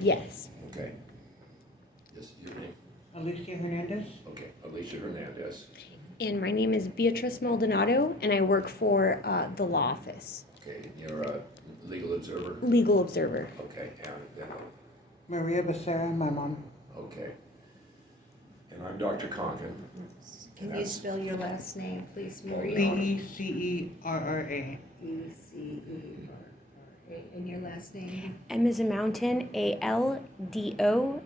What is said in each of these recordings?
Yes. Okay. This is your name? Alicia Hernandez? Okay, Alicia Hernandez. And my name is Beatrice Maldonado, and I work for the law office. Okay, and you're a legal observer? Legal observer. Okay, and then, Maria Becerra, my mom. okay. And I'm Dr. Conkin. Can you spell your last name, please, Maria? Becerra. E-C-E-R-R-A. And your last name? M is a mountain, Aldonado.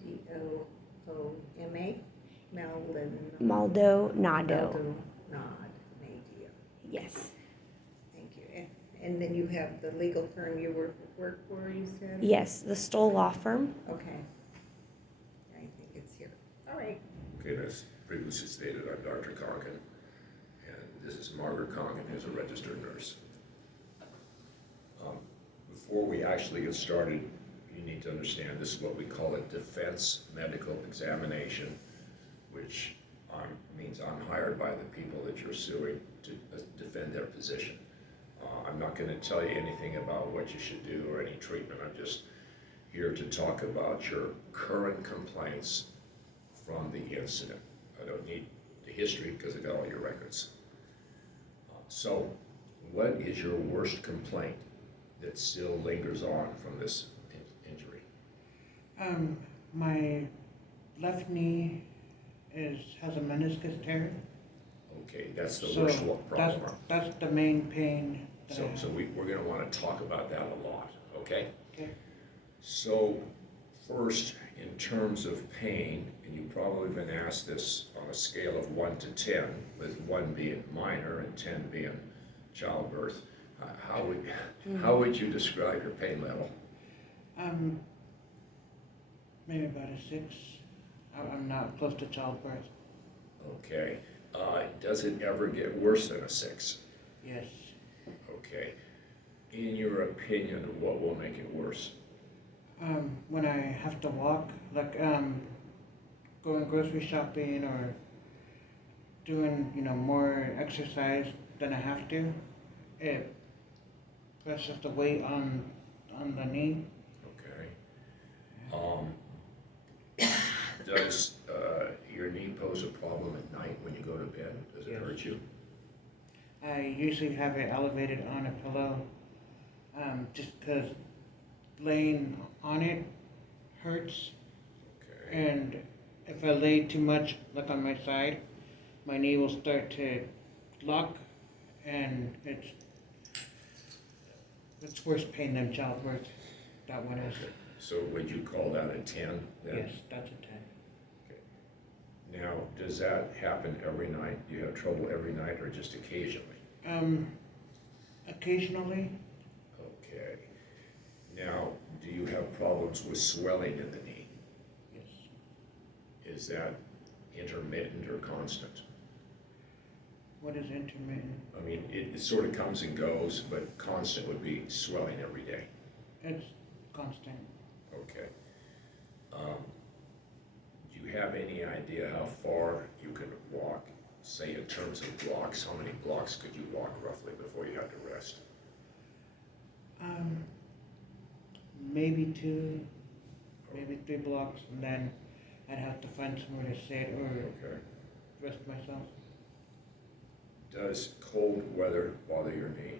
D-O-O-M-A? Maldonado. Maldonado. Yes. Thank you. And then you have the legal firm you work for, you said? Yes, the Stoll Law Firm. Okay. I think it's here. All right. Okay, as previously stated, I'm Dr. Conkin, and this is Margaret Conkin, who's a registered nurse. Before we actually get started, you need to understand this is what we call a defense medical examination, which means I'm hired by the people that you're suing to defend their position. I'm not going to tell you anything about what you should do or any treatment. I'm just here to talk about your current complaints from the incident. I don't need the history because I got all your records. So, what is your worst complaint that still lingers on from this injury? My left knee has a meniscus tear. Okay, that's the worst problem. That's the main pain. So we're going to want to talk about that a lot, okay? Okay. So first, in terms of pain, and you've probably been asked this on a scale of 1 to 10, with 1 being minor and 10 being childbirth, how would you describe your pain level? Maybe about a 6. I'm not close to childbirth. Okay. Does it ever get worse than a 6? Yes. Okay. In your opinion, what will make it worse? When I have to walk, like going grocery shopping or doing, more exercise than I have to, it presses the weight on the knee. Okay. Does your knee pose a problem at night when you go to bed? Does it Yes. hurt you? I usually have it elevated on a pillow, just because laying on it hurts. Okay. And if I lay too much, like on my side, my knee will start to lock, and it's worse pain than childbirth. That one is. Okay. So would you call that a 10 then? Yes, that's a 10. Now, does that happen every night? Do you have trouble every night or just occasionally? Occasionally. Okay. Now, do you have problems with swelling in the knee? Yes. Is that intermittent or constant? What is intermittent? I mean, it sort of comes and goes, but constant would be swelling every day. It's constant. Okay. Do you have any idea how far you could walk? Say in terms of blocks, how many blocks could you walk roughly before you had to rest? Maybe 2, maybe 3 blocks, and then I'd have to find somewhere to sit or Okay. rest myself. Does cold weather bother your knee?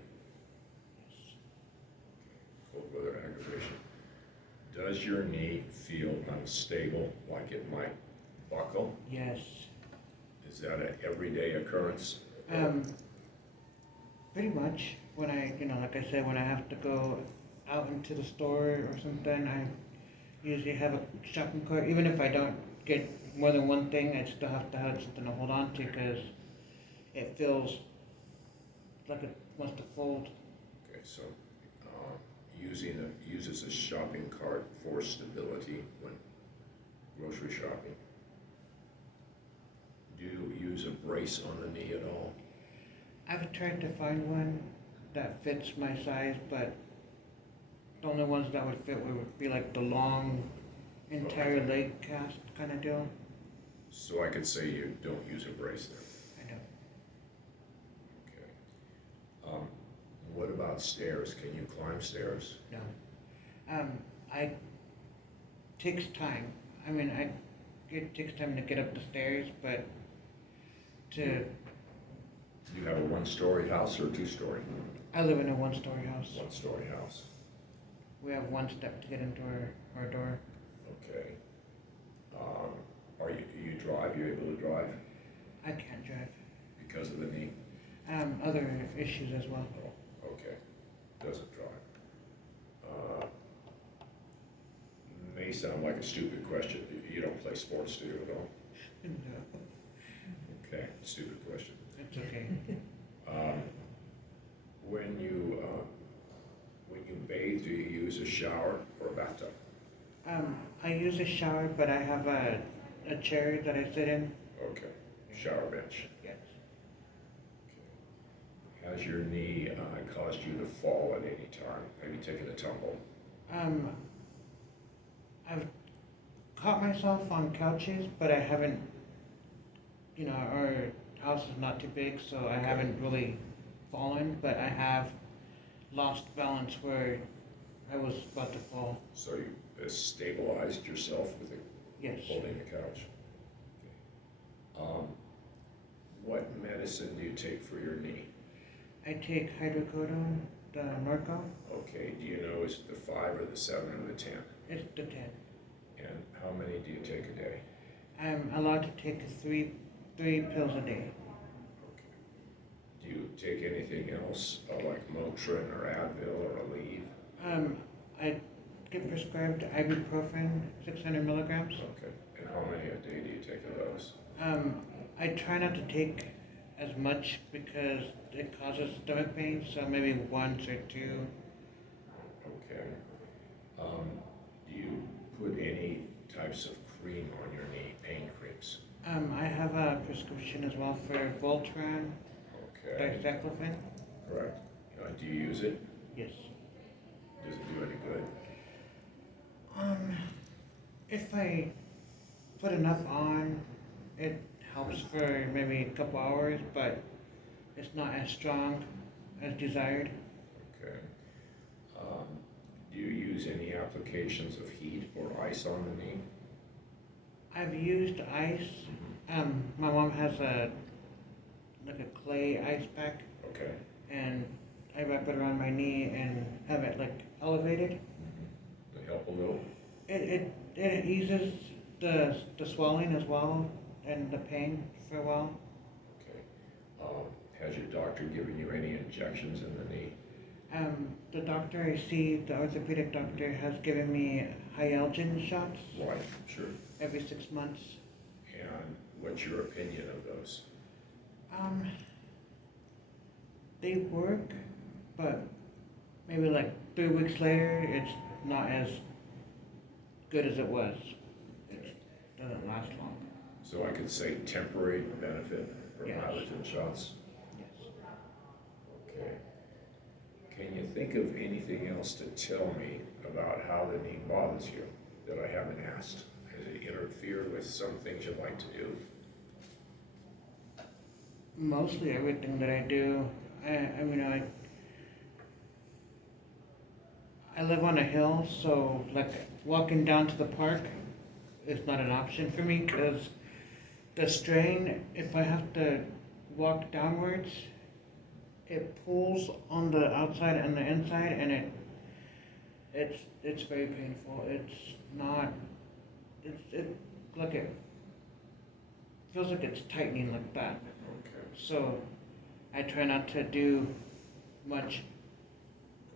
Yes. Cold weather aggravation. Does your knee feel unstable, like it might buckle? Yes. Is that an everyday occurrence? Pretty much. When I, like I said, when I have to go out into the store or something, I usually have a shopping cart. Even if I don't get more than one thing, I still have to have something to hold on to because it feels like it wants to fold. Okay, so uses a shopping cart for stability when grocery shopping. Do you use a brace on the knee at all? I've tried to find one that fits my size, but the only ones that would fit would be like the long entire leg cast kind of deal. So I could say you don't use a brace then. I know. Okay. What about stairs? Can you climb stairs? No. I takes time. I mean, it takes time to get up the stairs, but to You have a one-story house or a two-story? I live in a one-story house. One-story house, We have one step to get into our door. okay. Are you drive, you able to drive I can't drive. because of the knee? Other issues as well. Oh, okay, doesn't drive. May sound like a stupid question, you don't play sports, do you at all? No, Okay, stupid question. it's okay. Um, When you bathe, do you use a shower or a bathtub? I use a shower, but I have a chair that I sit in. Okay, shower bench. Yes. Has your knee caused you to fall at any time? Have you taken a tumble? I've caught myself on couches, but I haven't. Our house is not too big, so I haven't really fallen. But I have lost balance where I was about to fall. So you stabilized yourself with Yes. holding the couch? Okay. What medicine do you take for your knee? I take hydrocodone, the Norco. Okay, do you know, is it the 5 or the 7 or the 10? It's the 10. And how many do you take a day? I'm allowed to take three pills a day. Okay. Do you take anything else, like Motrin or Advil or Aleve? I get prescribed ibuprofen, 600 milligrams. Okay. And how many a day do you take of those? I try not to take as much because it causes stomach pain, so maybe once or two. Okay. Do you put any types of cream on your knee, pain creams? I have a prescription as well for Voltaren, Okay, dicyclophin. correct. Do you use it? Yes. Does it do any good? If I put enough on, it helps for maybe a couple hours, but it's not as strong as desired. Okay. Do you use any applications of heat or ice on the knee? I've used ice. My mom has a clay ice pack, Okay. and I wrap it around my knee and have it elevated. Does it help a little? It eases the swelling as well and the pain for a while. Okay. Has your doctor given you any injections in the knee? The doctor I see, the orthopedic doctor, has given me Hyalgin shots Right, sure. every 6 months. And what's your opinion of those? They work, but maybe 3 weeks later, it's not as good as it was. It doesn't last long. So I could say temporary benefit for Yes. Hyaluronic shots? Yes. Okay. Can you think of anything else to tell me about how the knee bothers you that I haven't asked? Has it interfered with some things you'd like to do? Mostly everything that I do. I live on a hill, so walking down to the park is not an option for me because the strain, if I have to walk downwards, it pulls on the outside and the inside, and it's very painful. It feels like it's tightening like that. Okay. So I try not to do much.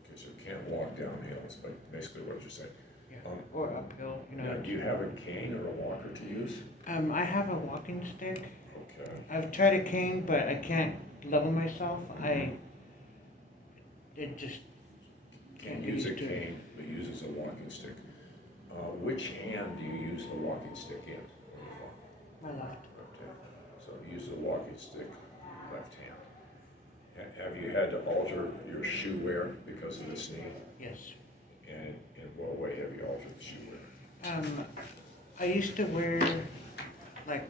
Okay, so you can't walk downhill, is basically what you're saying. Yeah. Or uphill, Now, do you have a cane or a walker to use? I have a walking stick. Okay. I've tried a cane, but I can't level myself. It just Can't can't use a used to it. cane, but uses a walking stick. Which hand do you use the walking stick in? My left. Left hand. So you use the walking stick, left hand. Have you had to alter your shoe wear because of this knee? Yes. And in what way have you altered the shoe wear? I used to wear like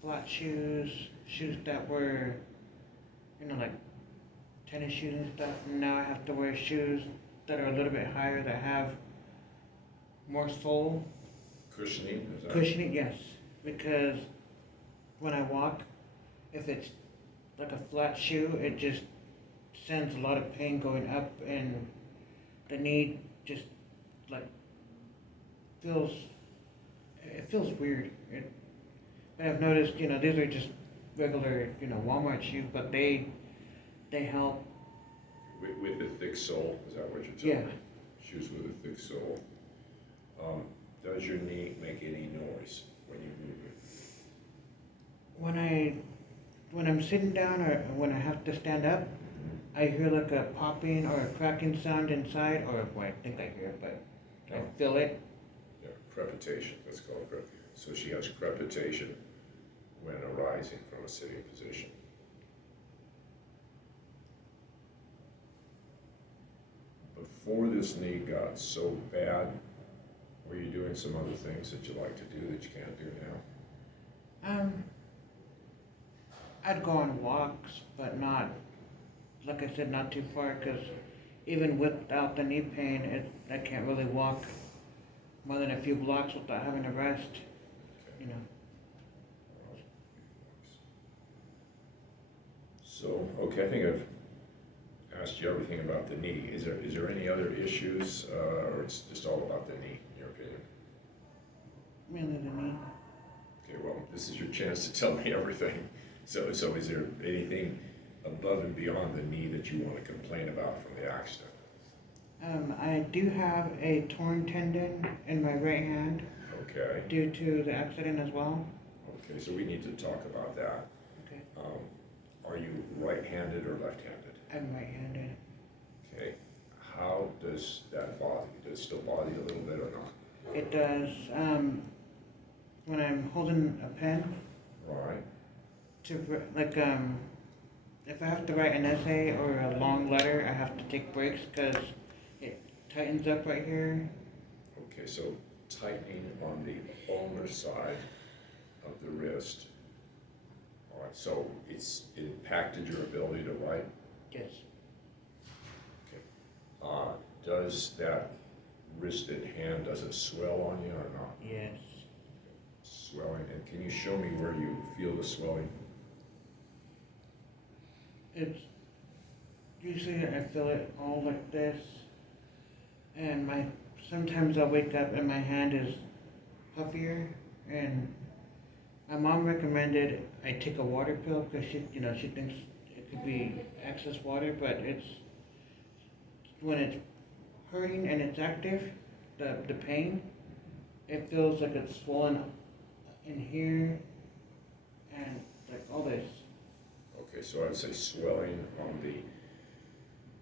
flat shoes that were, like tennis shoes and stuff. And now I have to wear shoes that are a little bit higher that have more sole Cushioning, is that? cushioning. Yes, because when I walk, if it's like a flat shoe, it just sends a lot of pain going up, and the knee just like feels it feels weird. And I've noticed, these are just regular, Walmart shoes, but they help. With a thick sole, is that what you're Yeah. telling me? Shoes with a thick sole. Does your knee make any noise when you move it? When I'm sitting down or when I have to stand up, I hear like a popping or a cracking sound inside, or well, I think I hear it, but I Oh. feel it. Yeah, crepitation, let's call it crepitation. So she has crepitation when arising from a sitting position. Before this knee got so bad, were you doing some other things that you like to do that you can't do now? I'd go on walks, but not, like I said, not too far, because even without the knee pain, I can't really walk more than a few blocks without having to rest, you know. So, okay, I think I've asked you everything about the knee. Is there any other issues, or it's just all about the knee, in your opinion? Mainly the knee. Okay, well, this is your chance to tell me everything. So is there anything above and beyond the knee that you want to complain about from the accident? I do have a torn tendon in my right hand Okay, due to the accident as well. okay, so we need to talk about that. Okay. Are you right-handed or left-handed? I'm right-handed. Okay, how does that bother you? Does it still bother you a little bit or not? It does. When I'm holding a pen Right, if I have to write an essay or a long letter, I have to take breaks because it tightens up right here. okay, so tightening on the ulnar side of the wrist. All right, so it impacted your ability to write? Yes. Does that wrist and hand, does it swell on you or not? Yes. Swelling, and can you show me where you feel the swelling? It's usually I feel it all like this, and sometimes I'll wake up and my hand is puffier, and my mom recommended I take a water pill because she thinks it could be excess water, but when it's hurting and it's active, the pain, it feels like it's swollen in here and like all this. Okay, so I'd say swelling on the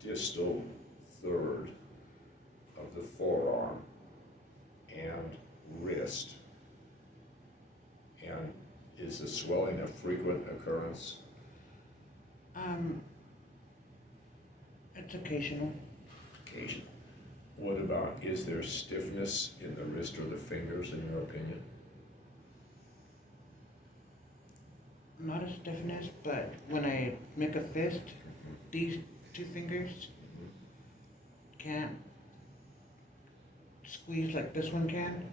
distal third of the forearm and wrist. And is the swelling a frequent occurrence? It's occasional. Occasional. What about, is there stiffness in the wrist or the fingers in your opinion? Not a stiffness, but when I make a fist, these two fingers can't squeeze like this one can.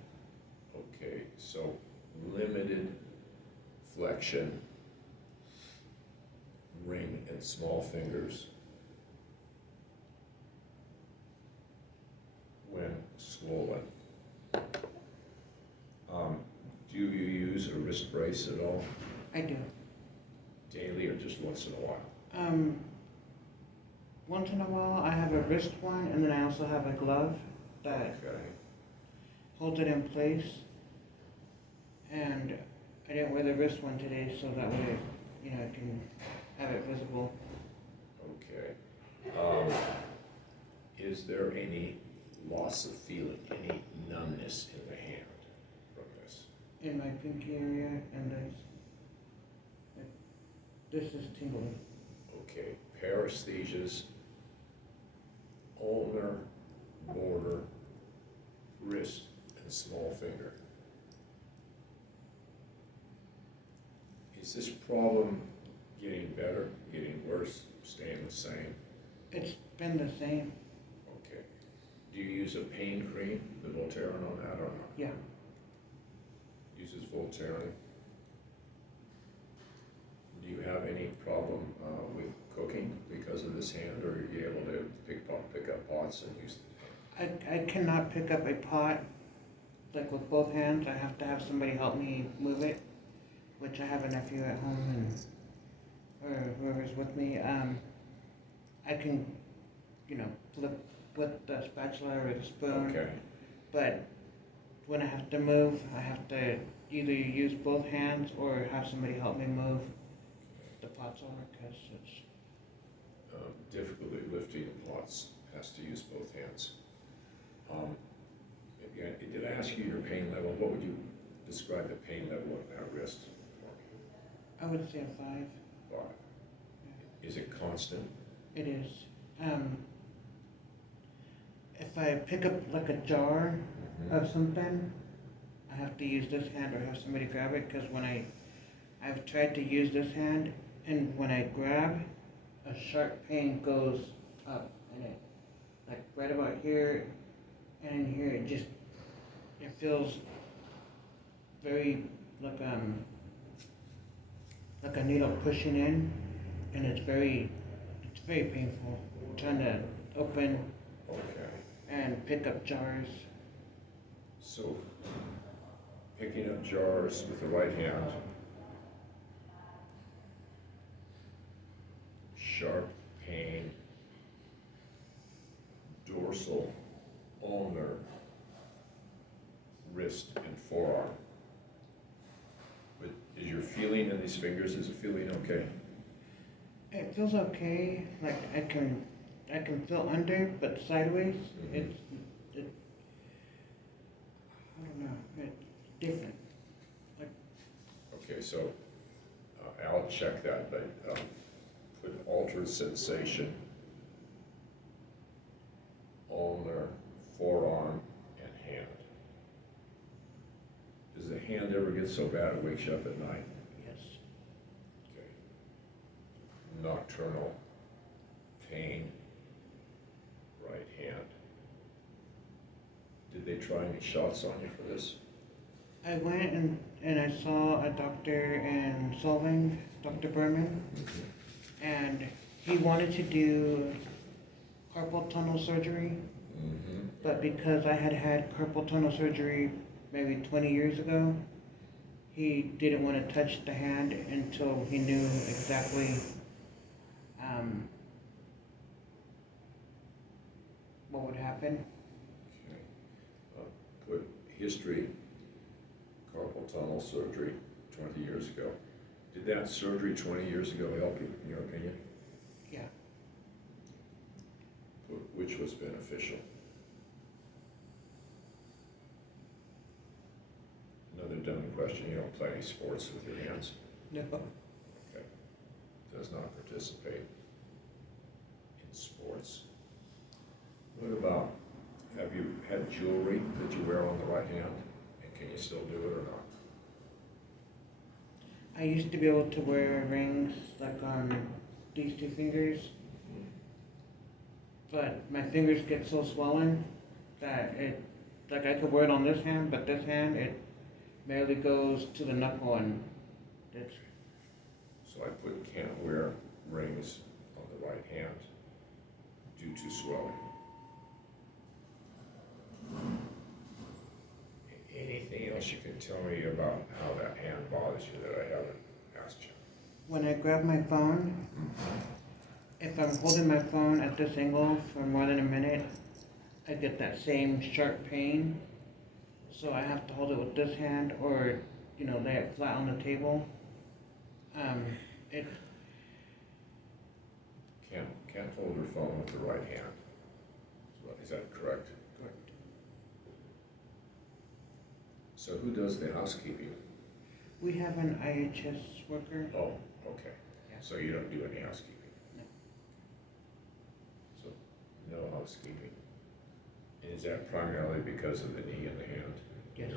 Okay, so limited flexion, ring and small fingers when swollen. Do you use a wrist brace at all, I do. daily or just once in a while? Once in a while I have a wrist one, and then I also have a glove that Okay, holds it in place. And I didn't wear the wrist one today, so that way, I can have it visible. okay. Is there any loss of feeling, any numbness in the hand from this? In my pinky area, and this is tingling. Okay, paresthesias, ulnar, border, wrist, and small finger. Is this problem getting better, getting worse, staying the same? It's been the same. Okay. Do you use a pain cream, the Voltaren on that or not? Yeah. Uses Voltaren. Do you have any problem with cooking because of this hand, or are you able to pick up pots and use the hand? I cannot pick up a pot like with both hands. I have to have somebody help me move it, which I have a nephew at home and or whoever's with me. I can, flip with the spatula or the spoon. Okay, But when I have to move, I have to either use both hands or have somebody help me move the pots over because it's. difficulty lifting pots has to use both hands. Did I ask you your pain level? What would you describe the pain level of that wrist for me? I would say a 5. 5. Is it constant? It is. If I pick up like a jar of something, I have to use this hand or have somebody grab it because when I've tried to use this hand and when I grab, a sharp pain goes up and it like right about here and here it feels very like a needle pushing in and it's very painful trying to open Okay. and pick up jars. So, picking up jars with the right hand, sharp pain, dorsal, ulnar, wrist, and forearm. But is your feeling in these fingers, is it feeling okay? It feels okay. Like I can feel under, but sideways. It I don't know. It's different. Okay, so I'll check that, but put altered sensation, ulnar, forearm, and hand. Does the hand ever get so bad it wakes you up at night? Yes. Okay. Nocturnal pain, right hand. Did they try any shots on you for this? I went and I saw a doctor in Solving, Dr. Berman, and he wanted to do carpal tunnel surgery, Mm-hmm. but because I had had carpal tunnel surgery maybe 20 years ago, he didn't want to touch the hand until he knew exactly what would happen. Okay. Put history, carpal tunnel surgery 20 years ago. Did that surgery 20 years ago help you, in your opinion? Yeah. Which was beneficial? Another dumb question, you don't play any sports with your hands? No. Okay. Does not participate in sports. What about, have you had jewelry that you wear on the right hand? And can you still do it or not? I used to be able to wear rings like on these 2 fingers, but my fingers get so swollen that like I could wear it on this hand, but this hand, it barely goes to the knuckle and it's. So I put can't wear rings on the right hand due to swelling. Anything else you can tell me about how that hand bothers you that I haven't asked you? When I grab my phone, if I'm holding my phone at this angle for more than a minute, I get that same sharp pain. So I have to hold it with this hand or, lay it flat on the table. It Can't hold your phone with the right hand. Is that correct? So who does the housekeeping? We have an IHS worker. Oh, okay. Yeah. So you don't do any housekeeping? No. So, no housekeeping. And is that primarily because of the knee and the hand? Yes.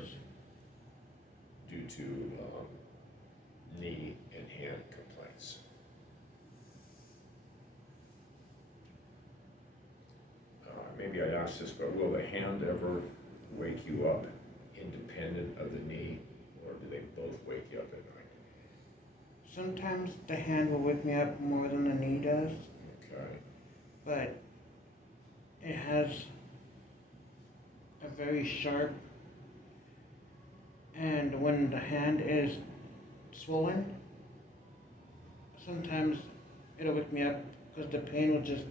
Due to knee and hand complaints? maybe I asked this, but will the hand ever wake you up independent of the knee, or do they both wake you up at night? Sometimes the hand will wake me up more than the knee does, Okay. but it has a very sharp, and when the hand is swollen, sometimes it'll wake me up because the pain will just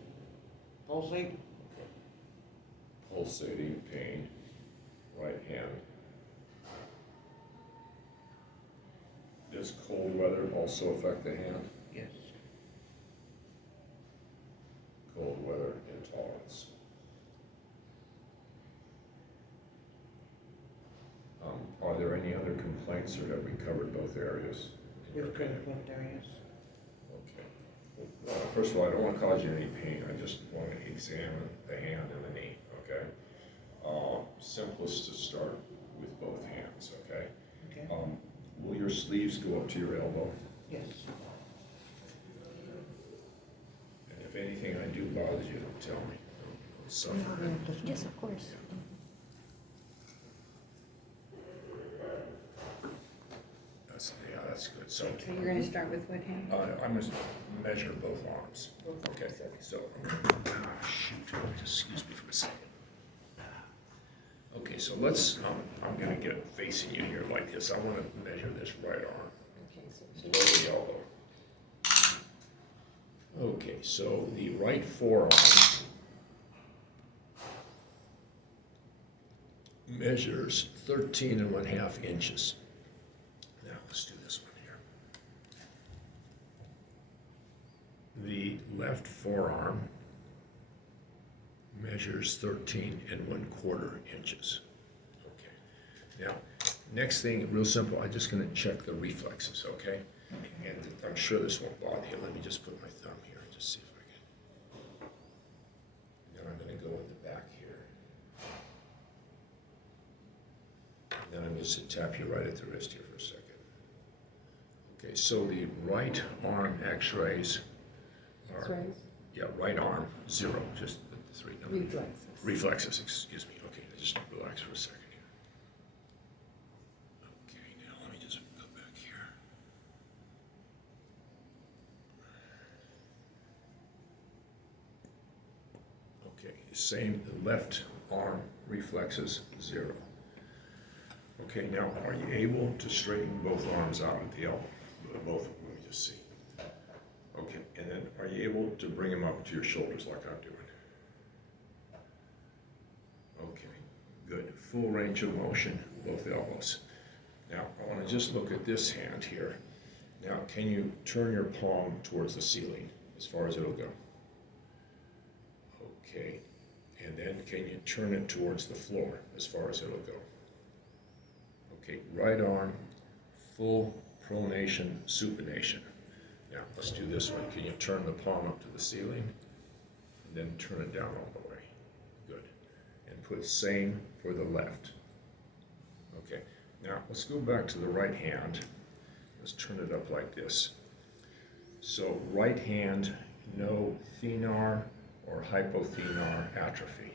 pulsate. Pulsating pain, right hand. Does cold weather also affect the hand? Yes. Cold weather intolerance. Are there any other complaints, or have we covered both areas? in your We've covered opinion? both areas. Okay. Well, first of all, I don't want to cause you any pain. I just want to examine the hand and the knee, okay? Simplest to start with both hands, okay? Okay. Will your sleeves go up to your elbow? Yes. And if anything I do bothers you, tell me. I'm suffering. Yes, of course. That's good. So, So you're gonna start with what hand? I'm going to measure both arms. Both Okay, arms, okay. so, shoot, just excuse me for a second. Okay, so let's, I'm gonna get facing you here like this. I wanna measure this right arm, Okay, so below the elbow. Okay, so the right forearm measures 13.5 inches. Now, let's do this one here. The left forearm measures 13.25 inches. Okay. Now, next thing, real simple, I'm just gonna check the reflexes, okay? And I'm sure this won't bother you. Let me just put my thumb here and just see if I can. Then I'm gonna go in the back here. And then I'm just gonna tap you right at the wrist here for a second. Okay, so the right arm x-rays are, X-rays? yeah, right arm, 0, just the 3 numbers. reflexes. Reflexes, excuse me. Okay, just relax for a second here. Okay, now let me just go back here. Okay, same, the left arm reflexes, 0. Okay, now are you able to straighten both arms out at the elbow? Both, let me just see. Okay, and then are you able to bring them up to your shoulders like I'm doing? Okay, good. Full range of motion, both elbows. Now, I want to just look at this hand here. Now, can you turn your palm towards the ceiling as far as it'll go? Okay, and then can you turn it towards the floor as far as it'll go? Okay, right arm, full pronation, supination. Now, let's do this one. Can you turn the palm up to the ceiling? And then turn it down all the way. Good. And put same for the left. Okay, now let's go back to the right hand. Let's turn it up like this. So right hand, no thenar or hypothenar atrophy.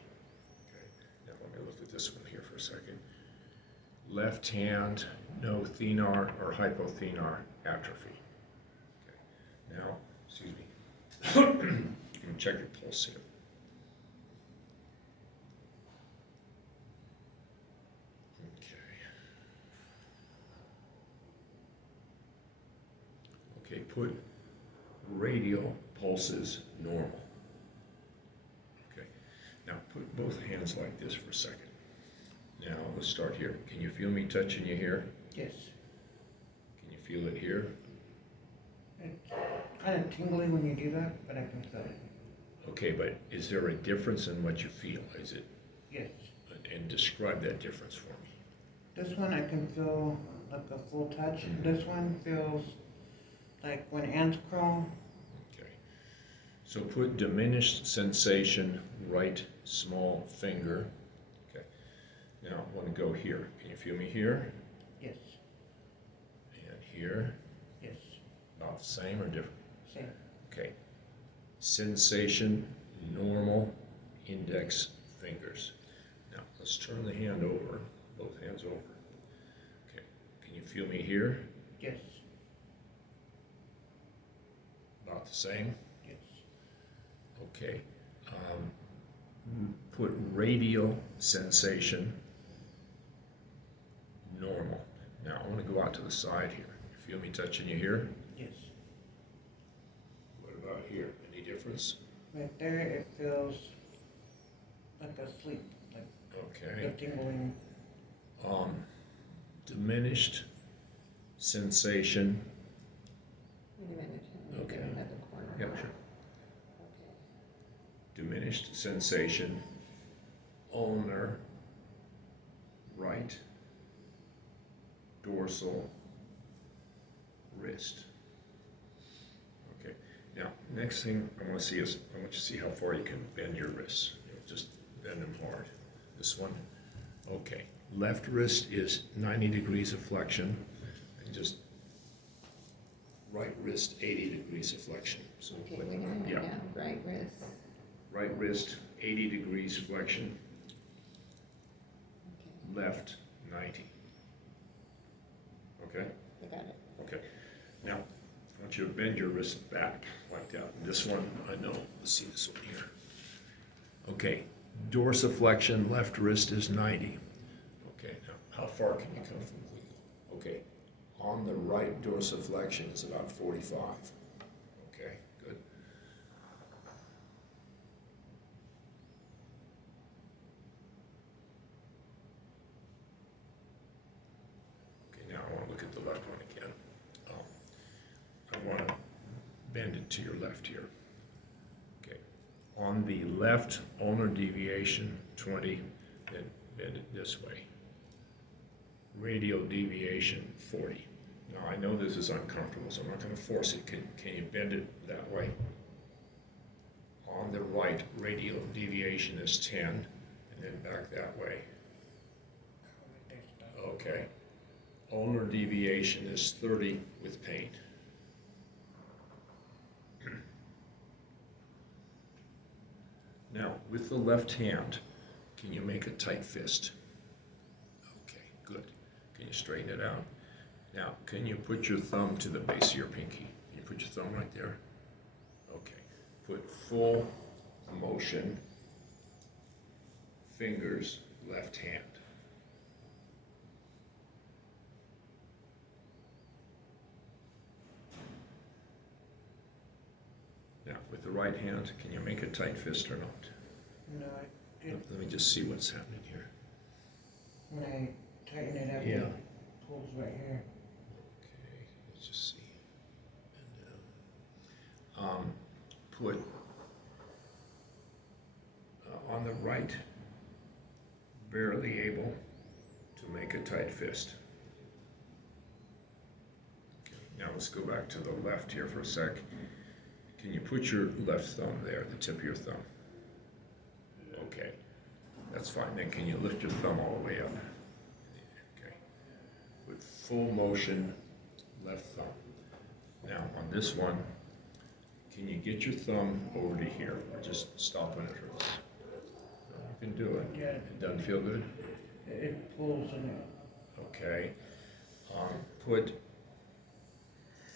Okay, now let me look at this one here for a second. Left hand, no thenar or hypothenar atrophy. Okay, now, excuse me. You can check your pulse here. Okay, put radial pulses normal. Okay, now put both hands like this for a second. Now let's start here. Can you feel me touching you here? Yes. Can you feel it here? It's kind of tingly when you do that, but I can feel it. Okay, but is there a difference in what you feel? Is it, Yes. and describe that difference for me. This one I can feel like a full touch. This one feels like when ants crawl. Okay, so put diminished sensation, right small finger. Okay, now I want to go here. Can you feel me here? Yes. And here? Yes. About the same or different? Same. Okay. Sensation, normal, index fingers. Now, let's turn the hand over, both hands over. Okay, can you feel me here? Yes. About the same? Yes. Okay. Put radial sensation, normal. Now, I want to go out to the side here. You feel me touching you here? Yes. What about here? Any difference? Right there, it feels like asleep, like Okay. the tingling. Diminished sensation. Wait a minute, let me get Okay. another corner. Yeah, sure. Okay. Diminished sensation, ulnar, right, dorsal, wrist. Okay. Now, next thing I want to see is I want you to see how far you can bend your wrists. Just bend them hard. This one. Okay. Left wrist is 90 degrees of flexion, and just right wrist 80 degrees of flexion. So Okay, wait a minute yeah. now, right wrist. Right wrist 80 degrees flexion, Okay, left 90. Okay? I got it. Okay. Now, I want you to bend your wrist back like that. And this one, I know. Let's see this one here. Okay. Dorsiflexion, left wrist is 90. Okay. Now, how far can you come from legal? Okay. On the right dorsiflexion is about 45. Okay. Good. Okay. Now, I want to look at the left one again. I want to bend it to your left here. Okay. On the left ulnar deviation, 20, then bend it this way. Radial deviation, 40. Now, I know this is uncomfortable, so I'm not going to force it. Can you bend it that way? On the right, radial deviation is 10, and then back that way. Okay. Ulnar deviation is 30 with pain. Now, with the left hand, can you make a tight fist? Okay, good. Can you straighten it out? Now, can you put your thumb to the base of your pinky? Can you put your thumb right there? Okay. Put full motion, fingers, left hand. Now, with the right hand, can you make a tight fist or not? No, I did. Let me just see what's happening here. When I tighten it up, Yeah. it pulls right here. Okay, let's just see. And put on the right, barely able to make a tight fist. Okay, now let's go back to the left here for a sec. Can you put your left thumb there, the tip of your thumb? Okay, that's fine. Then can you lift your thumb all the way up? Okay. With full motion, left thumb. Now on this one, can you get your thumb over to here, or just stop when it hurts? You can do it. Yeah. It doesn't feel good? It pulls in it. Okay. Put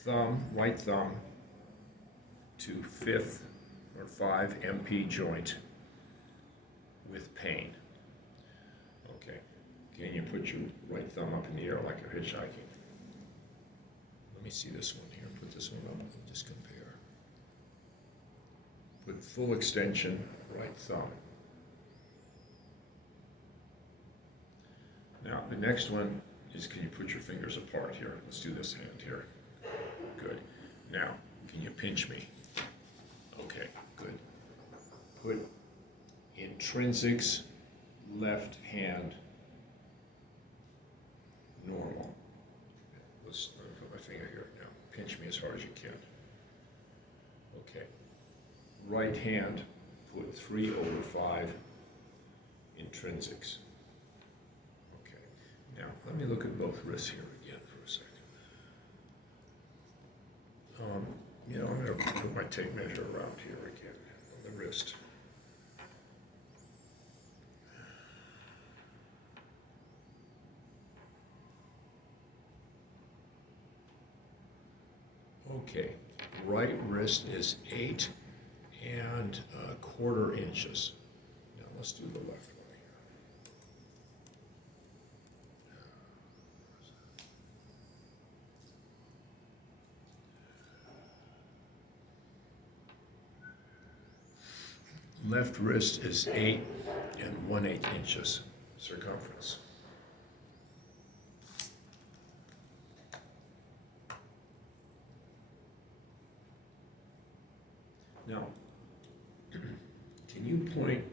thumb, right thumb, to 5th or 5 MP joint with pain. Okay. Can you put your right thumb up in the air like you're hitchhiking? Let me see this one here. Put this one up and just compare. Put full extension, right thumb. Now, the next one is, can you put your fingers apart here? Let's do this hand here. Good. Now, can you pinch me? Okay, good. Put intrinsics, left hand, normal. Let me put my finger here now. Pinch me as hard as you can. Okay. Right hand, put 3/5 intrinsics. Okay. Now, let me look at both wrists here again for a second. I'm going to put my tape measure around here again on the wrist. Okay, right wrist is 8 1/4 inches. Now let's do the left one here. Left wrist is 8 1/8 inches circumference. Now, can you point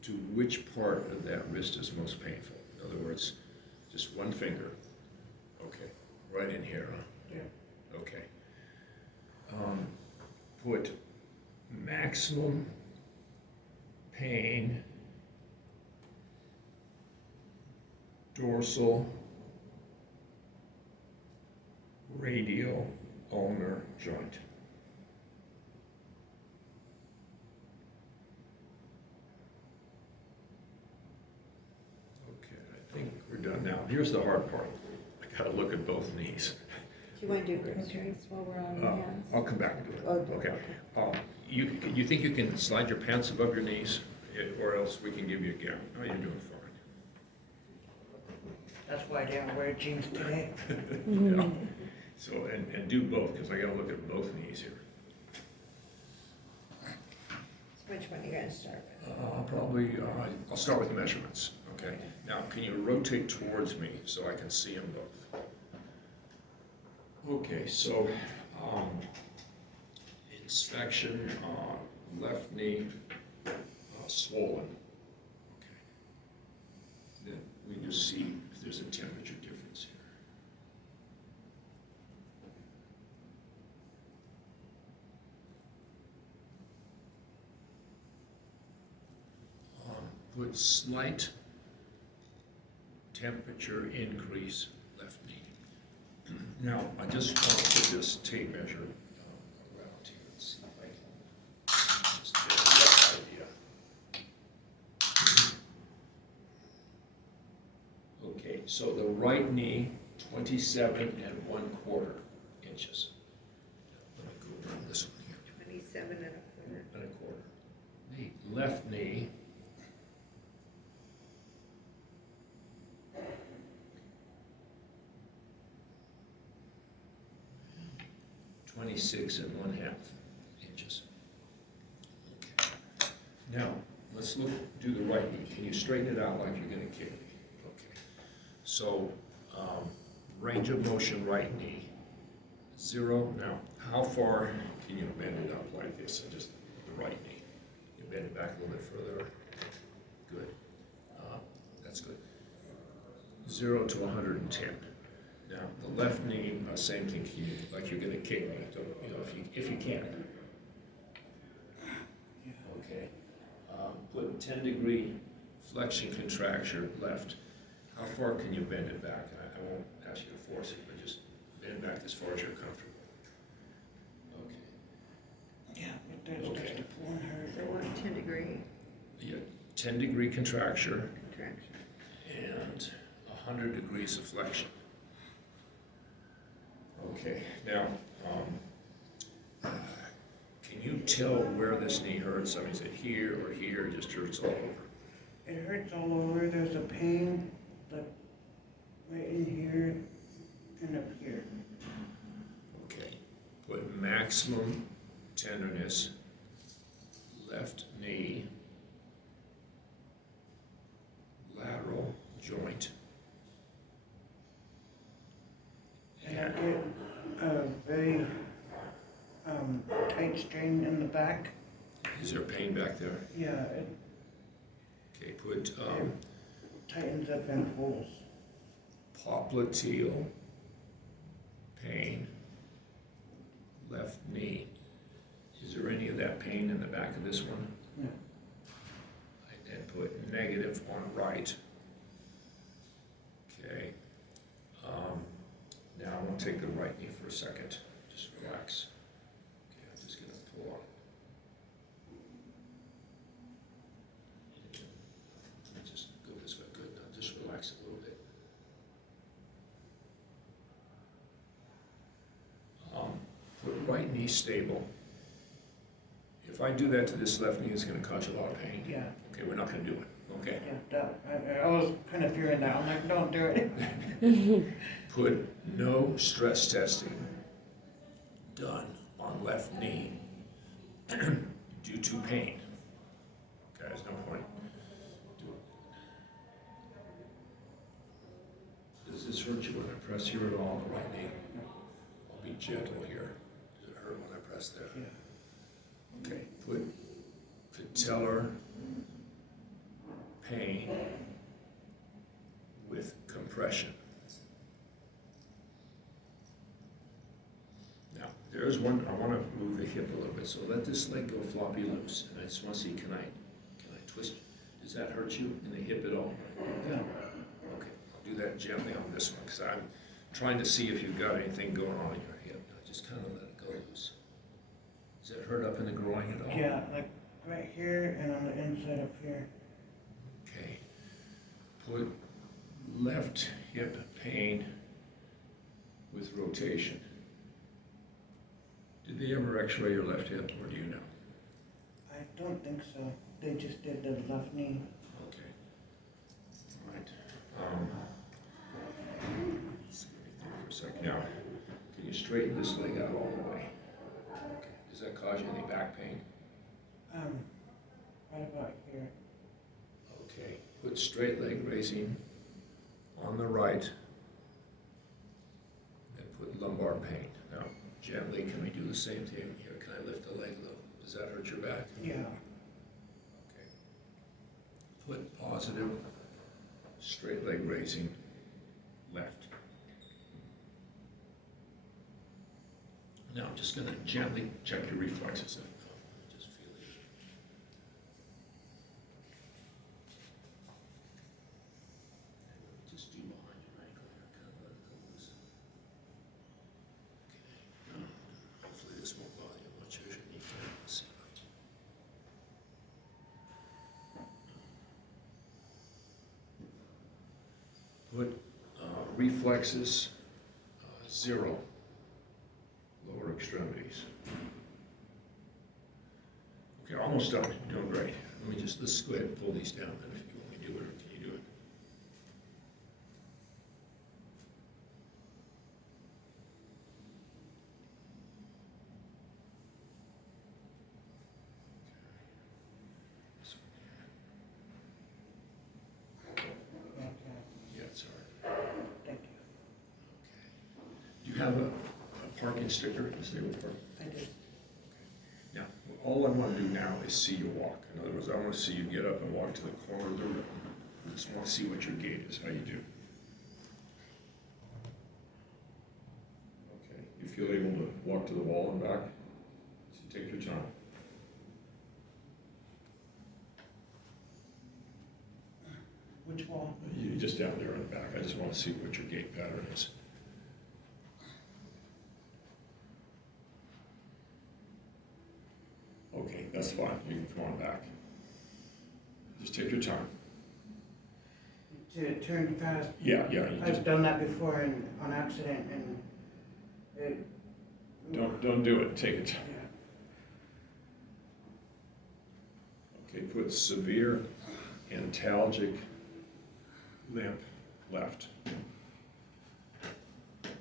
to which part of that wrist is most painful? In other words, just one finger. Okay, right in here, huh? Yeah. Okay. Put maximum pain, dorsal, radial, ulnar joint. Okay, I think we're done now. Here's the hard part. I gotta look at both knees. Do you want to do groceries while we're on hands? I'll come back and do it. Oh, Okay. You think you can slide your pants above your knees, or else we can give you a gown? Oh, you're doing fine. That's why I didn't wear jeans today. Yeah. So, and do both, because I gotta look at both knees here. So which one are you going to start with? Probably, I'll start with measurements, okay? Now, can you rotate towards me so I can see them both? Okay, so, inspection, left knee, swollen. Okay. Then we just see if there's a temperature difference here. Put slight temperature increase left knee. Now, I just want to put this tape measure around here and see if I can just get a rough idea. Okay, so the right knee, 27 1/4 inches. Let me go around this one here. 27 1/4. 1/4. The left knee, 26 1/2 inches. Okay. Now, let's do the right knee. Can you straighten it out like you're gonna kick me? Okay. So, range of motion right knee, 0. Now, how far can you bend it up like this? And just the right knee. You bend it back a little bit further. Good. That's good. 0 to 110. Now, the left knee, same thing, like you're gonna kick me, if you can. Okay. Put 10-degree flexion contracture left. How far can you bend it back? I won't ask you to force it, but just bend back as far as you're comfortable. Okay. Yeah, but that's Okay. just a pulling her. So one 10-degree Yeah, 10-degree contracture contraction. and 100 degrees of flexion. Okay, now, can you tell where this knee hurts? I mean, is it here or here, it just hurts all over? It hurts all over. There's a pain, like right in here and up here. Okay, put maximum tenderness, left knee, lateral joint. And I get a very tight strain in the back. Is there pain back there? Yeah, it Okay, put tightens up and pulls. popliteal pain, left knee. Is there any of that pain in the back of this one? No. I then put negative on right. Okay. Now I'm going to take the right knee for a second. Just relax. Okay, I'm just going to pull on. Just go this way. Good. Now just relax a little bit. Put right knee stable. If I do that to this left knee, it's gonna cause you a lot of pain. Yeah, Okay, we're not gonna do it, okay? yeah, I was kind of fearing that. I'm like, don't do it. Put no stress testing done on left knee due to pain. Okay, there's no point. Do it. Does this hurt you when I press here at all on the right knee? I'll be gentle here. Does it hurt when I press there? Yeah. Okay, put patellar pain with compression. Now, there's one, I want to move the hip a little bit, so let this leg go floppy loose, and I just want to see, can I twist? Does that hurt you in the hip at all? No. Okay, I'll do that gently on this one, because I'm trying to see if you've got anything going on in your hip. Now, just kind of let it go loose. Does it hurt up in the groin at all? Yeah, like right here and on the inside up here. Okay. Put left hip pain with rotation. Did they ever x-ray your left hip, or do you know? I don't think so. They just did the left knee. Okay. All right. Let's see, let me think for a second. Now, can you straighten this leg out all the way? Okay. Does that cause you any back pain? Right about here. Okay. Put straight leg raising on the right, and put lumbar pain. Now, gently, can we do the same thing here? Can I lift the leg a little? Does that hurt your back? Yeah. Okay. Put positive straight leg raising left. Now I'm just going to gently check your reflexes. Just feel it. Just do behind your ankle here, kind of let it go loose. Okay. Hopefully this won't bother you much as your knee. Let's see. Put reflexes 0, lower extremities. Okay, almost done. You're doing great. Let's go ahead and pull these down then if you want me to do it, or can you do it? This one here. Okay. Yeah, it's all right. Thank you. Okay. Do you have a parking sticker to stay with park? I did. Now, all I want to do now is see you walk. In other words, I want to see you get up and walk to the corner of the room. I just want to see what your gait is, how you do. Okay, you feel able to walk to the wall and back? So take your time. Which wall? You just down there in the back. I just want to see what your gait pattern is. Okay, that's fine. You can come on back. Just take your time. To turn fast. Yeah, you I've just done that before on accident and it. don't do it. Take it. Yeah. Okay, put severe antalgic limp left.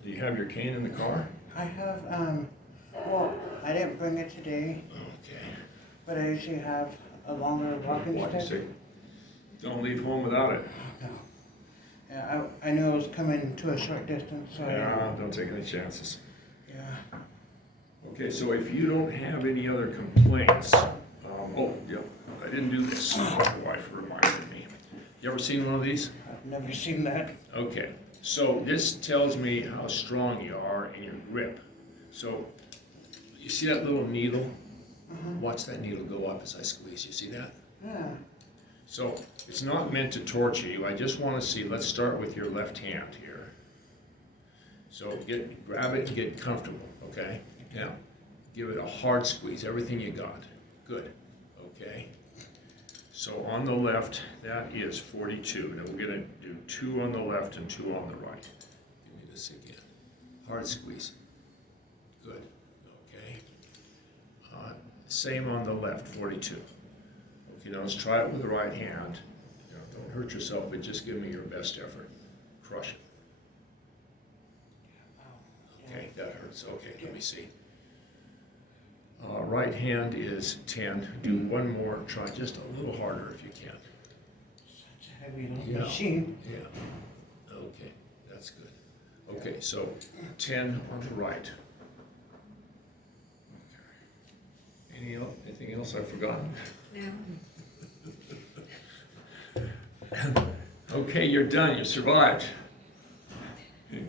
Do you have your cane in the car? I have, well, I didn't bring it today, Okay. but I usually have a longer walking Walking stick. stick. Don't leave home without it. No. Yeah, I knew I was coming to a short distance, so Yeah, don't take any chances. yeah. Okay, so if you don't have any other complaints, yeah, I didn't do this. My wife reminded me. You ever seen one of these? I've never seen that. Okay, so this tells me how strong you are in your grip. So, you see that little needle? Watch that needle go up as I squeeze. You see that? Yeah. So, it's not meant to torture you. I just want to see, let's start with your left hand here. So, grab it and get comfortable, okay? Now, give it a hard squeeze, everything you got. Good, okay? So on the left, that is 42. Now we're gonna do 2 on the left and 2 on the right. Give me this again. Hard squeeze. Good, okay. Same on the left, 42. Okay, now let's try it with the right hand. Now, don't hurt yourself, but just give me your best effort. Crush it. Okay, that hurts. Okay, let me see. Right hand is 10. Do one more. Try just a little harder if you can. Such a heavy little Yeah. machine. Yeah. Okay, that's good. Okay, so 10 on the right. Anything else I've forgotten? No. Okay, you're done. You survived.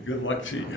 Good luck to you.